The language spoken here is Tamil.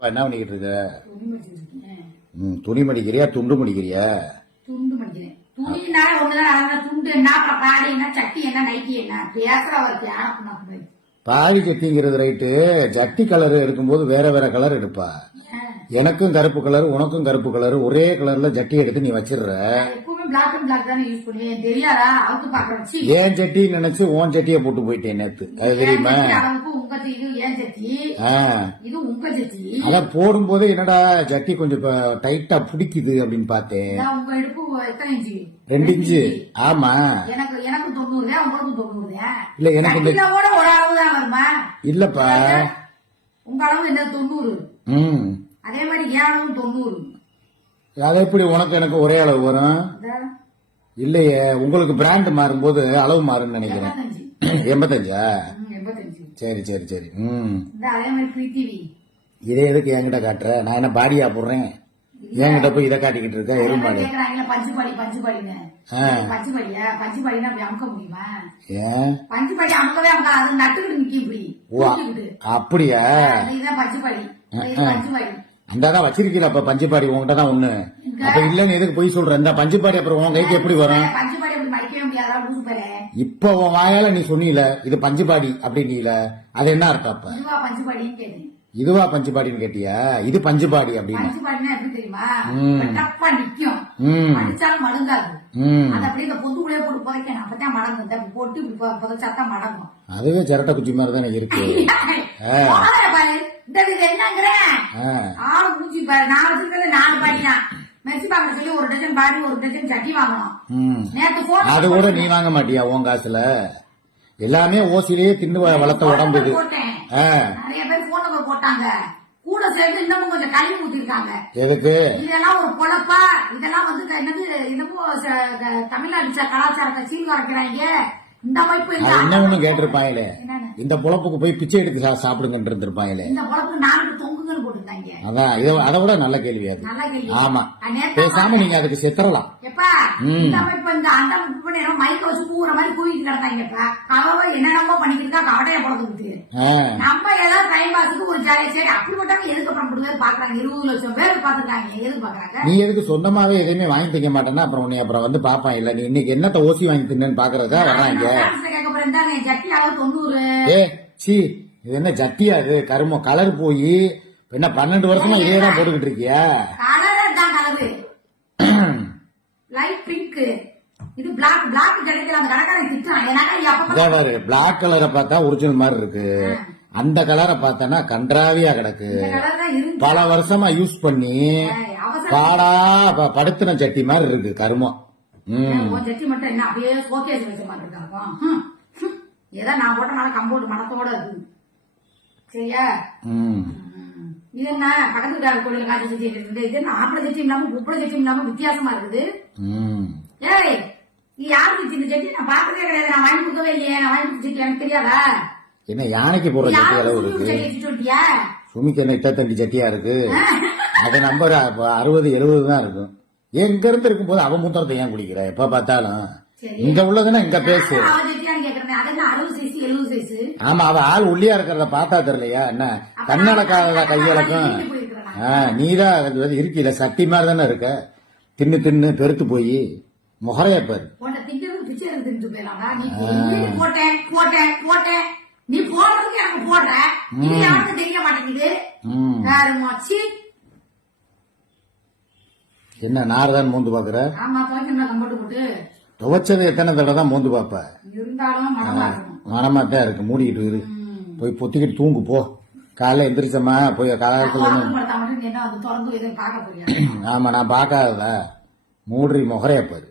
என்ன பண்ணிக்கிட்டு இருக்க? ம், துணி மடிக்கிறியா துண்டு மடிக்கிறியா? துண்டு மடிக்கிறேன். ஒண்ணுதான் துண்டு என்ன பாடி என்ன சட்டி என்ன நைட்டி என்ன? பேசுற ஒரு தியானம் பாடி சட்டிங்கிறது ரைட்டு. ஜட்டி கலர் எடுக்கும்போது வேற வேற கலர் எடுப்பா. எனக்கும் கருப்பு கலர் உனக்கும் கருப்பு கலர் ஒரே கலர்ல ஜட்டி எடுத்து நீ வச்சிடுற. ஏன் ஜட்டி நினைச்சு உன் ஜட்டியை போட்டு போயிட்டேன் நேத்து. அது தெரியுமா? அதான் போடும்போது என்னடா ஜட்டி கொஞ்சம் டைட்டா பிடிக்குது அப்படின்னு பார்த்தேன். ரெண்டு இன்ச்சு. ஆமா. இல்ல எனக்கு இல்லப்பா. உங்க அளவு என்ன? தொண்ணூறு. ம். அதே மாதிரி என் அளவும் தொண்ணூறு. அது எப்படி உனக்கு எனக்கு ஒரே அளவு வரும்? இல்லையே உங்களுக்கு பிராண்ட் மாறும்போது அளவு மாறும்னு நினைக்கிறேன். எண்பத்தஞ்சு. சரி சரி சரி. ம். இதே எதுக்கு என்கிட்ட காட்டுற? நான் என்ன பாடியா போடுறேன்? என்கிட்ட போய் இதை காட்டிக்கிட்டு இருக்க எருமாடு. அப்படியா? அந்தாதான் வச்சிருக்கீல அப்ப பஞ்சுப்பாடி உன்கிட்ட தான் ஒண்ணு. அப்ப இல்லன்னு எதுக்கு போய் சொல்ற? இந்த பஞ்சுப்பாடி அப்புறம் உன் கைக்கு எப்படி வரும் பஞ்சுபாடி அப்படி மடிக்கவே முடியாதா லூசு பேரு இப்ப உன் வாயால நீ சொன்னீல இது பஞ்சுபாடி அப்படின்னீல அது என்ன அர்த்தம் அப்ப? இதுவா பஞ்சுபாடின்னு கேட்டியா? இது பஞ்சுபாடி அப்படின்னு? அதுவே சிரட்டை குச்சி மாதிரி தானே இருக்கு. இந்த இது என்னங்கிறேன். ஆ. ஆளு மூஞ்சி பாரு. நான் வச்சிருக்கிறது நாலு பாடி தான் மெர்சி பாக்க சொல்லி ஒரு டஜன் பாடி ஒரு டஜன் சட்டி வாங்கணும். ம். நேத்து போன் அது கூட நீ வாங்க மாட்டியா உன் காசுல? எல்லாமே ஓசிலேயே வ- வளர்த்த உடம்பு இது. போட்டேன். ஆ, நிறைய பேர் போன் நம்பர் போட்டாங்க. கூட சேர்ந்து இன்னமும் கொஞ்சம் கழுவி ஊத்திருக்காங்க. எதுக்கு? இதெல்லாம் ஒரு பொழப்பா? இதெல்லாம் வந்து க- என்னது என்னமோ ச- க- தமிழ்நாடு ச- கலாச்சாரத்தை சீல் வரைக்கிறாங்க. இந்த அமைப்பு. கேட்டிருப்பாங்களே? இந்த பொழப்புக்கு போய் பிச்சை எடுத்து சாப்பிடுங்கன்னு இருந்திருப்பாங்களே? இந்த பொழப்பு நாலு போட்டிருந்தாங்க. அதான் இதை அதை விட நல்ல கேள்வி அது. நல்ல கேள்வி. ஆமா. பேசாம நீங்க அதுக்கு செத்துறலாம். எப்பா. இந்த அமைப்பு இந்த அந்த அமைப்பு பண்ணி என்னமோ மைக்க வச்சு கூற மாதிரி கூவிட்டு கிடந்தாங்கப்பா அவ என்னென்னமோ பண்ணிக்கிட்டு கவடையை பழந்துக்கிட்டு ஆ, நம்ம ஏதாவது டைம் பாஸுக்கு ஒரு ஜாலியா சரி அப்படிப்பட்டவங்க எதுக்கு அப்புறம் இப்படி பேர் பாக்குறாங்க. இருபது லட்சம் பேர் பாத்துருக்காங்க. எதுக்கு பாக்குறாங்க? நீ எதுக்கு சொந்தமாவே எதையுமே வாங்கி திங்க மாட்டேன்னா அப்புறம் உன்னை அப்புறம் வந்து பாப்பான். இல்ல நீ இன்னைக்கு என்னத்த ஓசி வாங்கி தின்னு பாக்குறதா வர்றாங்க. கேட்க போறேன் தானே ஜட்டி அளவு தொண்ணூறு. ஏ சி இது என்ன ஜட்டியா இது? கருமம். கலர் போய் என்ன பன்னெண்டு வருஷமா இதே தான் போட்டுக்கிட்டு இருக்கியா கலர் தான் கலரு. லைட் பிங்க் இது பிளாக் பிளாக் கிடைக்கல அந்த கடைக்காரன் திட்டான் ஏன்னா அப்ப இதே பாரு பிளாக் கலரை பார்த்தா ஒரிஜினல் மாதிரி இருக்கு. அந்த கலரை பார்த்தனா கன்றாவியா கிடக்கு. பல வருஷமா யூஸ் பண்ணி பாடா படுத்தின சட்டி மாதிரி இருக்கு கருமம் ஜட்டி மட்டும் என்ன அப்படியே சோகேஜ் வச்ச மாதிரி இருக்காக்கும் ஹம், ஹம். ஏதோ நான் போட்டனால கம்போர்டு மனத்தோட சரியா. இது என்ன பக்கத்து வீட்டார் கோயில காட்சி சட்டி இருக்குது இது என்ன ஆப்பிள சட்டி இல்லாம உப்பள சட்டி இல்லாம வித்தியாசமா இருக்குது? ம். ஏய் நீ யாரு வச்சு இந்த சட்டி நான் பார்த்ததே கிடையாது. நான் வாங்கி கொடுக்கவே இல்லையே. நான் வாங்கி கொடுத்த சட்டி எனக்கு தெரியாதா? என்ன யானைக்கு போடுற நீ சட்டி அளவு இருக்கு? சுமிக்கு என்ன சட்டியா இருக்கு? அது நம்பர் அறுபது எழுபது தான் இருக்கும். எங்க இருந்து இருக்கும்போது அவன் மூத்தரத்தை ஏன் குடிக்கிற? எப்ப பார்த்தாலும். இங்க உள்ளதுன்னா இங்க பேசு. ஆமா அவ ஆள் ஒல்லியா இருக்கிறத பார்த்தா தெரியலையா? என்ன? கண்ணடக்காத கையளக்கும் ஆ, நீதான் அது வந்து இருக்கில சட்டி மாதிரி தானே இருக்க? தின்னு தின்னு பெருத்து போய். முகரைய பாரு. நீ நீ நீ போடுறதுக்கு எனக்கு போடுற. இது யாருக்கும் தெரிய மாட்டேங்குது. என்ன நார்தான் மோந்து பாக்குற? ஆமா துவைக்கணும்ல கம்போட்டு போட்டு. துவைச்சது எத்தனை தடவை தான் மோந்து பாப்ப இருந்தாலும் மனமா இருக்கணும். மனமா தான் இருக்கு. மூடிக்கிட்டு இரு. போய் பொத்திக்கிட்டு தூங்கு போ. காலைல எந்திரிச்சம்மா போய் காலத்துல திறந்து படுத்தா மட்டும் நீ என்ன வந்து திறந்து எதுவும் பார்க்க போறியா? ஆமா நான் பார்க்காததா. மூடுறி முகரைய பாரு.